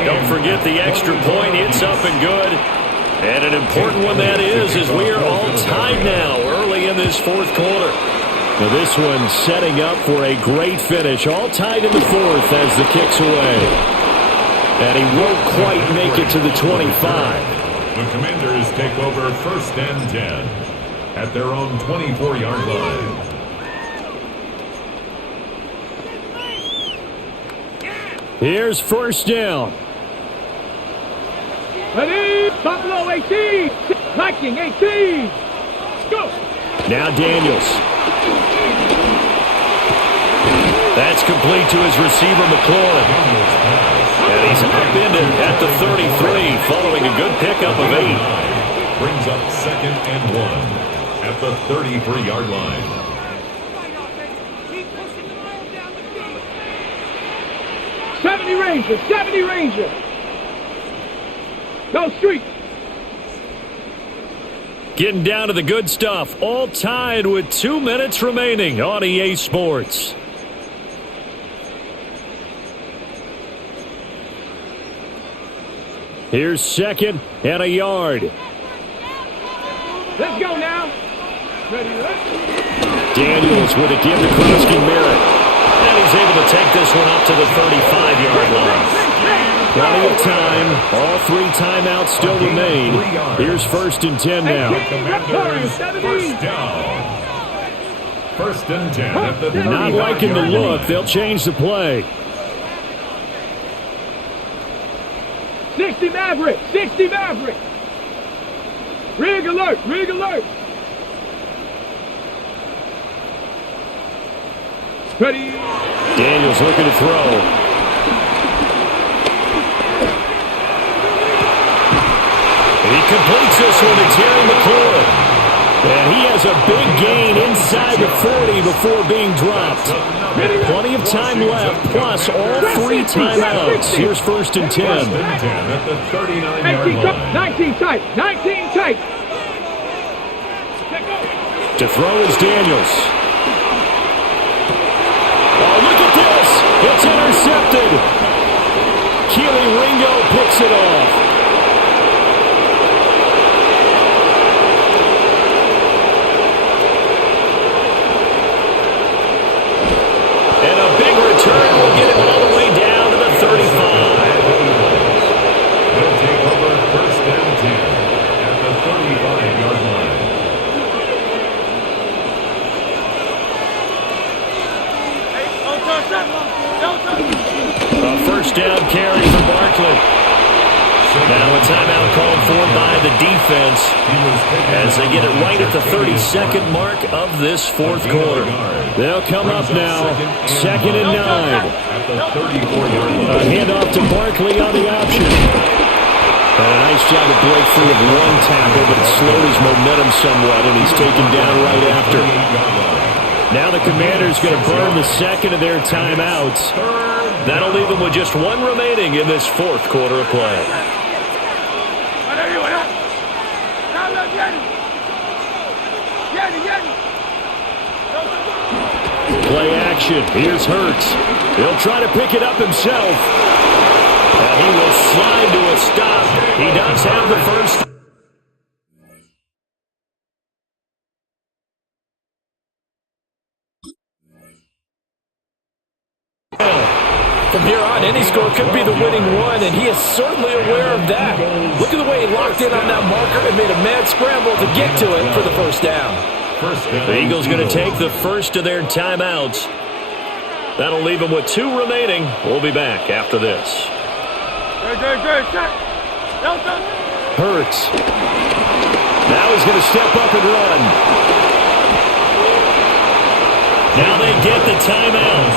Don't forget the extra point. It's up and good. And an important one that is, as we are all tied now early in this fourth quarter. Now this one setting up for a great finish. All tied in the fourth as the kick's away. And he won't quite make it to the 25. The Commanders take over first and 10 at their own 24-yard line. Here's first down. Ready? Buffalo 18. Viking 18. Go. Now Daniels. That's complete to his receiver, McLaurin. And he's upended at the 33 following a good pickup of 8. Brings up 2nd and 1 at the 33-yard line. Ranger, 70 Ranger. Go street. Getting down to the good stuff. All tied with 2 minutes remaining on EA Sports. Here's 2nd and a yard. Let's go now. Ready, Daniels with a give to Krosky Merritt. And he's able to take this one up to the 35-yard line. Plenty of time. All 3 timeouts still remain. Here's 1st and 10 now. Commanders first down. 1st and 10 at the 35-yard line. Not liking the look. They'll change the play. 60 Maverick, 60 Maverick. Rig alert, rig alert. Ready. Daniels looking to throw. He completes this one to Terry McLaurin. And he has a big gain inside the 40 before being dropped. Plenty of time left, plus all 3 timeouts. Here's 1st and 10. 1st and 10 at the 39-yard line. 19 tight, 19 tight. To throw is Daniels. Oh, look at this. It's intercepted. knocks it off. And a big return will get him all the way down to the 35. They'll take over first down 10 at the 35-yard line. A first down carry for Barkley. Now a timeout called for by the defense as they get it right at the 32nd mark of this fourth quarter. They'll come up now, 2nd and 9. At the 34-yard line. A handoff to Barkley on the option. And a nice job to break free of one tackle, but it slowed his momentum somewhat, and he's taken down right after. Now the Commanders going to burn the second of their timeouts. That'll leave them with just one remaining in this fourth quarter of play. Play action. Here's Hurts. He'll try to pick it up himself. And he will slide to a stop. He does have the first. From here on, any score could be the winning one, and he is certainly aware of that. Look at the way he locked in on that marker and made a mad scramble to get to it for the first down. The Eagles going to take the first of their timeouts. That'll leave them with 2 remaining. We'll be back after this. Hurts. Now he's going to step up and run. Now they get the timeout.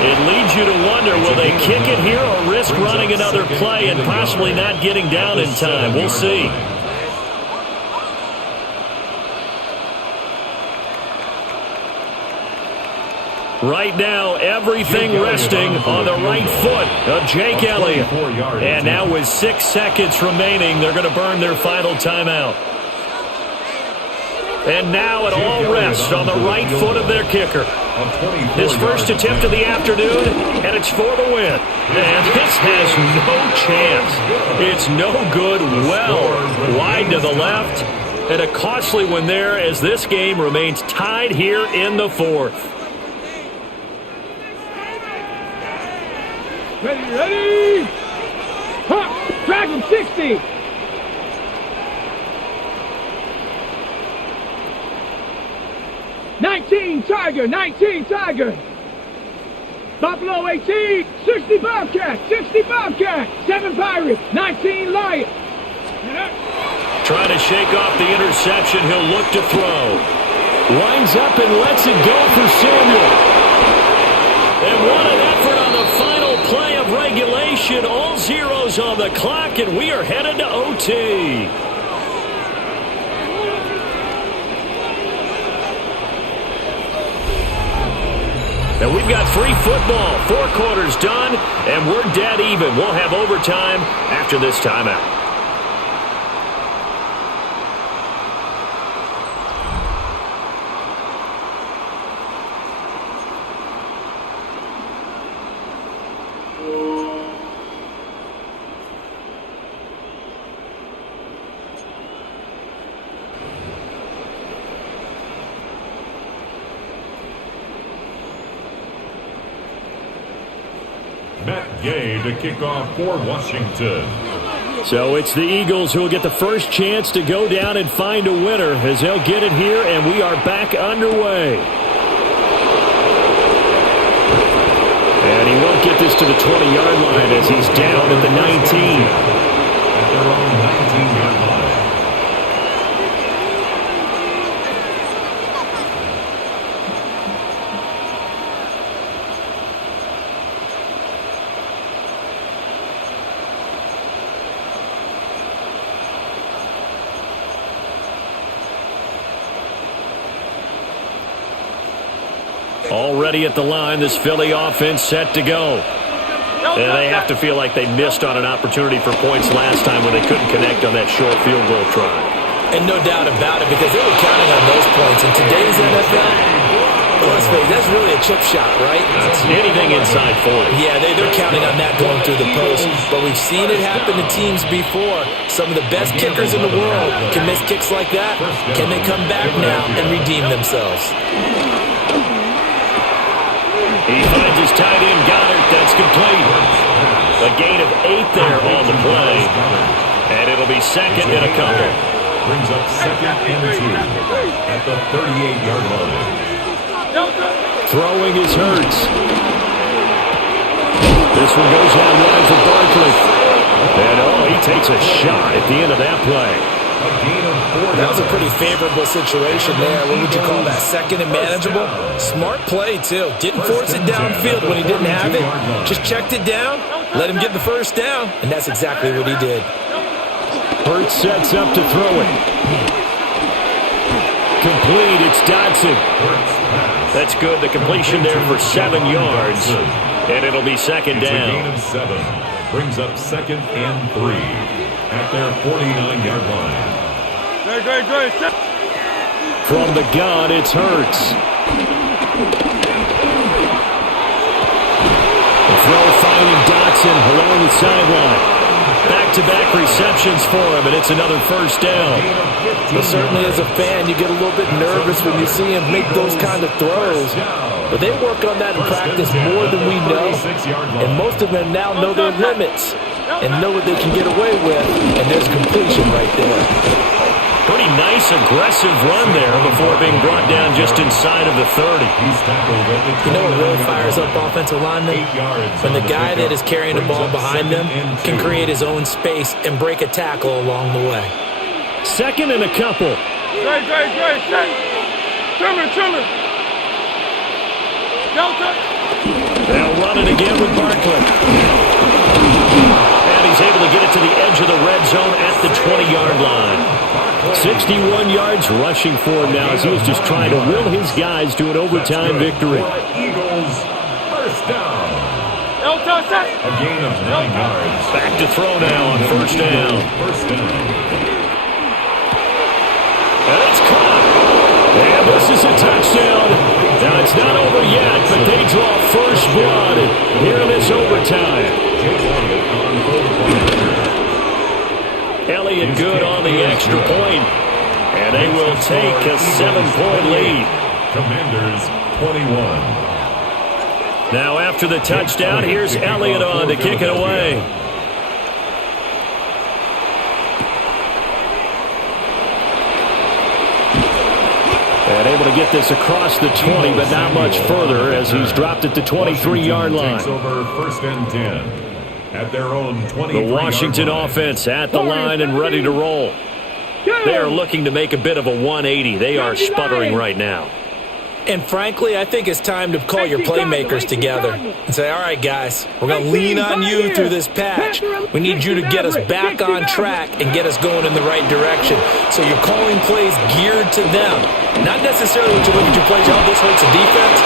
It leads you to wonder, will they kick it here or risk running another play and possibly not getting down in time? We'll see. Right now, everything resting on the right foot of Jake Elliott. And now with 6 seconds remaining, they're going to burn their final timeout. And now it all rests on the right foot of their kicker. His first attempt of the afternoon, and it's for the win. And this has no chance. It's no good, well wide to the left. And a costly one there as this game remains tied here in the fourth. Ready? Ha! Drag him 60! '19 Tiger! Buffalo 18, 60 Bobcat, 7 Pirates, 19 Lions. Trying to shake off the interception, he'll look to throw. Lines up and lets it go for Samuel. And what an effort on the final play of regulation. All zeros on the clock, and we are headed to OT. And we've got free football. 4 quarters done, and we're dead even. We'll have overtime after this timeout. To kick off for Washington. So it's the Eagles who will get the first chance to go down and find a winner as they'll get it here, and we are back underway. And he won't get this to the 20-yard line as he's down at the 19. At their own 19-yard line. Already at the line, this Philly offense set to go. And they have to feel like they missed on an opportunity for points last time when they couldn't connect on that short field goal try. And no doubt about it, because they were counting on those points. In today's NFL, Well, let's face it, that's really a chip shot, right? Anything inside 40. Yeah, they're counting on that going through the post. But we've seen it happen to teams before. Some of the best kickers in the world can miss kicks like that. Can they come back now and redeem themselves? He finds his tight end, Goddard. That's complete. A gain of 8 there on the play. And it'll be second and a couple. Brings up second and 2 at the 38-yard line. Throwing is Hurts. This one goes out wide for Barkley. And, he takes a shot at the end of that play. That was a pretty favorable situation there. What would you call that? Second and manageable? Smart play, too. Didn't force it downfield when he didn't have it. Just checked it down, let him get the first down, and that's exactly what he did. Hurts sets up to throw it. Complete, it's Dodson. That's good. The completion there for 7 yards. And it'll be second down. It's a gain of 7. Brings up second and 3 at their 49-yard line. From the gun, it's Hurts. The throw finding Dodson along the sideline. Back-to-back receptions for him, and it's another first down. But certainly as a fan, you get a little bit nervous when you see him make those kind of throws. But they work on that in practice more than we know. And most of them now know their limits and know what they can get away with. And there's completion right there. Pretty nice, aggressive run there before being brought down just inside of the 30. You know what really fires up offensive linemen? When the guy that is carrying the ball behind them can create his own space and break a tackle along the way. Second and a couple. Trimmer. Delta. They'll run it again with Barkley. And he's able to get it to the edge of the red zone at the 20-yard line. 61 yards rushing for him now as he was just trying to will his guys to an overtime victory. Eagles, first down. A gain of 9 yards. Back to throw now on first down. And it's caught. And this is a touchdown. Now it's not over yet, but they draw first blood here in this overtime. Elliott good on the extra point, and they will take a 7-point lead. Commanders 21. Now after the touchdown, here's Elliott on to kick it away. And able to get this across the 20, but not much further as he's dropped at the 23-yard line. Takes over first and 10. At their own 20. The Washington offense at the line and ready to roll. They are looking to make a bit of a 180. They are sputtering right now. And frankly, I think it's time to call your playmakers together and say, all right, guys, we're going to lean on you through this patch. We need you to get us back on track and get us going in the right direction. So you're calling plays geared to them. Not necessarily when you look at your plays, oh, this hurts the defense.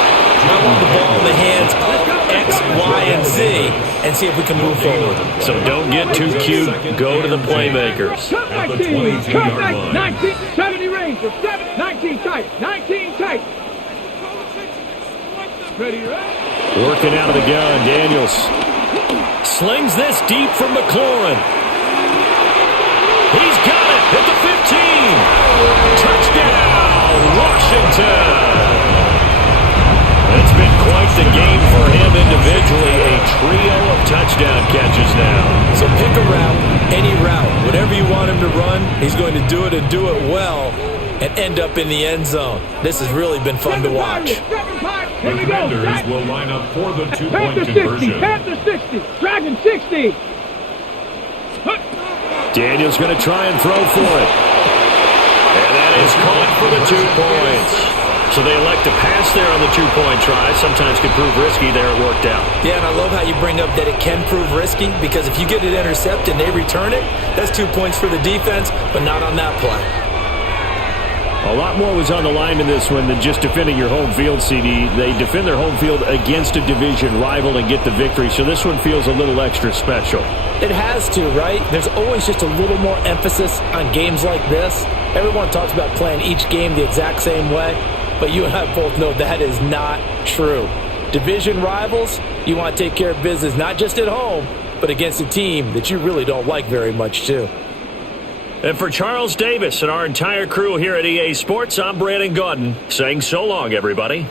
I want the ball in the hands of X, Y, and Z and see if we can move forward. So don't get too cute. Go to the playmakers. At the 22-yard line. 19, 70 range, 19 tight, 19 tight. Ready, right? Working out of the gun, Daniels. Slings this deep from McLaurin. He's got it at the 15. Touchdown, Washington. It's been quite the game for him individually. A trio of touchdown catches now. So pick a route, any route. Whatever you want him to run, he's going to do it and do it well and end up in the end zone. This has really been fun to watch. The Commanders will line up for the two-point conversion. Panther 60, Dragon 60. Daniels going to try and throw for it. And that is caught for the 2 points. So they elect to pass there on the 2-point try. Sometimes can prove risky. There it worked out. Yeah, and I love how you bring up that it can prove risky because if you get it intercepted and they return it, that's 2 points for the defense, but not on that play. A lot more was on the line in this one than just defending your home field, CD. They defend their home field against a division rival and get the victory, so this one feels a little extra special. It has to, right? There's always just a little more emphasis on games like this. Everyone talks about playing each game the exact same way. but you and I both know that is not true. Division rivals, you want to take care of business not just at home, but against a team that you really don't like very much too. And for Charles Davis and our entire crew here at EA Sports, I'm Brandon Gaudin saying so long, everybody.